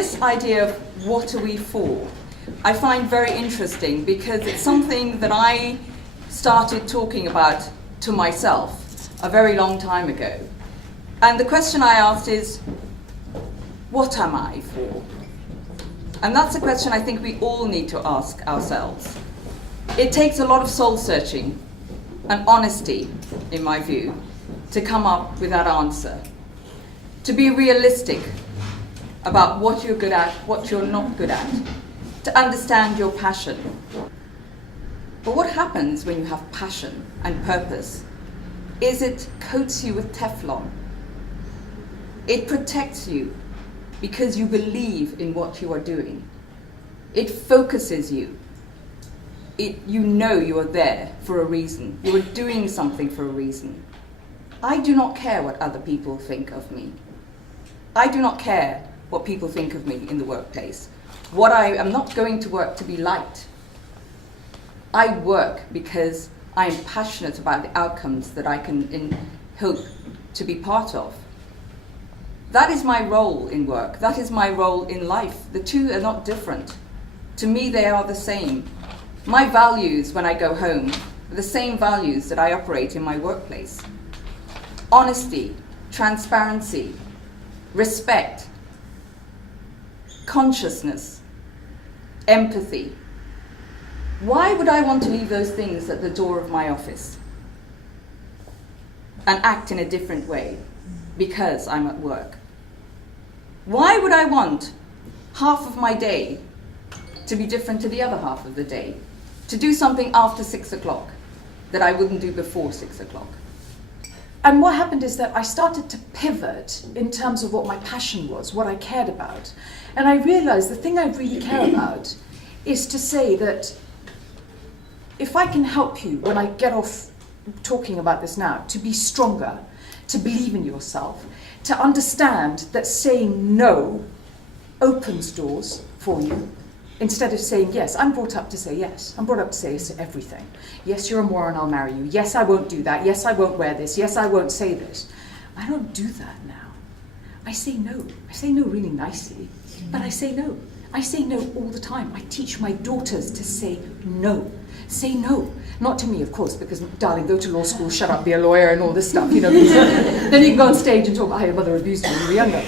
this idea of what are we for, I find very interesting because it's something that I started talking about to myself a very long time ago. And the question I asked is, what am I for? And that's a question I think we all need to ask ourselves. It takes a lot of soul searching and honesty, in my view, to come up with that answer. To be realistic about what you're good at, what you're not good at, to understand your passion. But what happens when you have passion and purpose is it coats you with Teflon. It protects you because you believe in what you are doing. It focuses you. You know you are there for a reason. You are doing something for a reason. I do not care what other people think of me. I do not care what people think of me in the workplace. I am not going to work to be liked. I work because I am passionate about the outcomes that I can hope to be part of. That is my role in work. That is my role in life. The two are not different. To me, they are the same. My values when I go home are the same values that I operate in my workplace. Honesty, transparency, respect, consciousness, empathy. Why would I want to leave those things at the door of my office and act in a different way because I'm at work? Why would I want half of my day to be different to the other half of the day? To do something after 6 o'clock that I wouldn't do before 6 o'clock? And what happened is that I started to pivot in terms of what my passion was, what I cared about. And I realized the thing I really care about is to say that if I can help you, when I get off talking about this now, to be stronger, to believe in yourself, to understand that saying no opens doors for you, instead of saying yes. I'm brought up to say yes. I'm brought up to say yes to everything. Yes, you're a moron, I'll marry you. Yes, I won't do that. Yes, I won't wear this. Yes, I won't say this. I don't do that now. I say no. I say no really nicely, but I say no. I say no all the time. I teach my daughters to say no. Say no. Not to me, of course, because, darling, go to law school, shut up, be a lawyer, and all this stuff, you know. Then you can go on stage and talk about how your mother abused you when you were younger.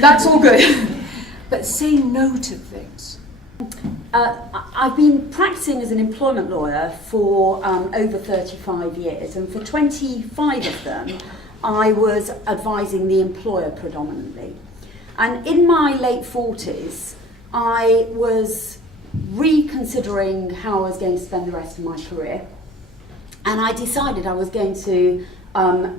That's all good. But say no to things. I've been practicing as an employment lawyer for over 35 years, and for 25 of them I was advising the employer predominantly. And in my late 40s I was reconsidering how I was going to spend the rest of my career, and I decided I was going to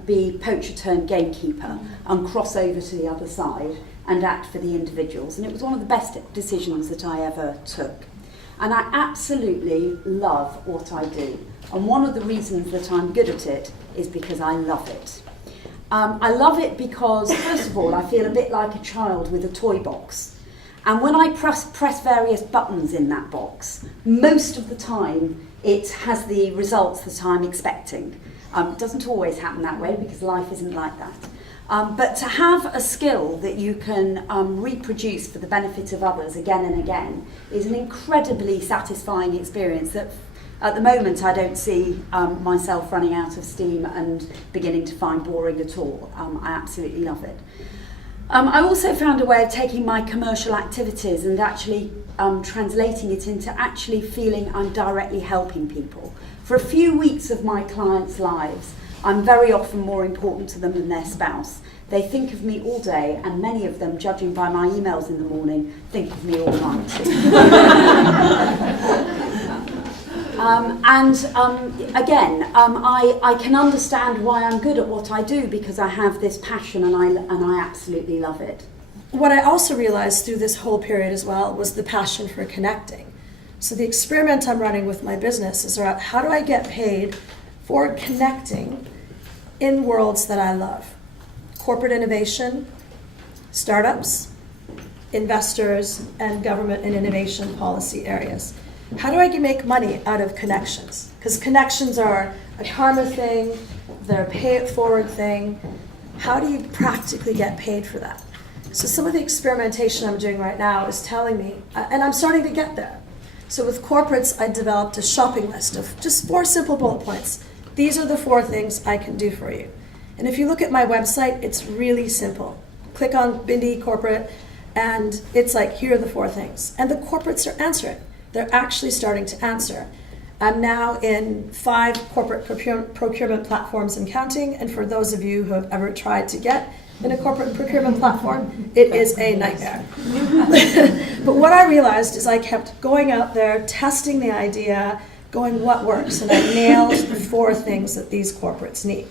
be poacher turned gamekeeper and cross over to the other side and act for the individuals. And it was one of the best decisions that I ever took. And I absolutely love what I do. And one of the reasons that I'm good at it is because I love it. I love it because, first of all, I feel a bit like a child with a toy box. And when I press various buttons in that box, most of the time it has the results that I'm expecting. It doesn't always happen that way because life isn't like that. But to have a skill that you can reproduce for the benefit of others again and again is an incredibly satisfying experience that at the moment I don't see myself running out of steam and beginning to find boring at all. I absolutely love it. I also found a way of taking my commercial activities and actually translating it into actually feeling I'm directly helping people. For a few weeks of my clients' lives, I'm very often more important to them than their spouse. They think of me all day, and many of them, judging by my emails in the morning, think of me all night. I can understand why I'm good at what I do because I have this passion and I absolutely love it. What I also realized through this whole period as well was the passion for connecting. So the experiment I'm running with my business is around how do I get paid for connecting in worlds that I love. Corporate innovation, startups, investors, and government and innovation policy areas. How do I make money out of connections? Because connections are a karma thing, they're a pay it forward thing. How do you practically get paid for that? So some of the experimentation I'm doing right now is telling me, and I'm starting to get there. So with corporates, I developed a shopping list of just 4 simple bullet points. These are the 4 things I can do for you. And if you look at my website, it's really simple. Click on Bindi Corporate, and it's like, here are the 4 things. And the corporates are answering. They're actually starting to answer. I'm now in 5 corporate procurement platforms and counting, and for those of you who have ever tried to get in a corporate procurement platform, it is a nightmare. But what I realized is I kept going out there, testing the idea, going what works, and I nailed the 4 things that these corporates need.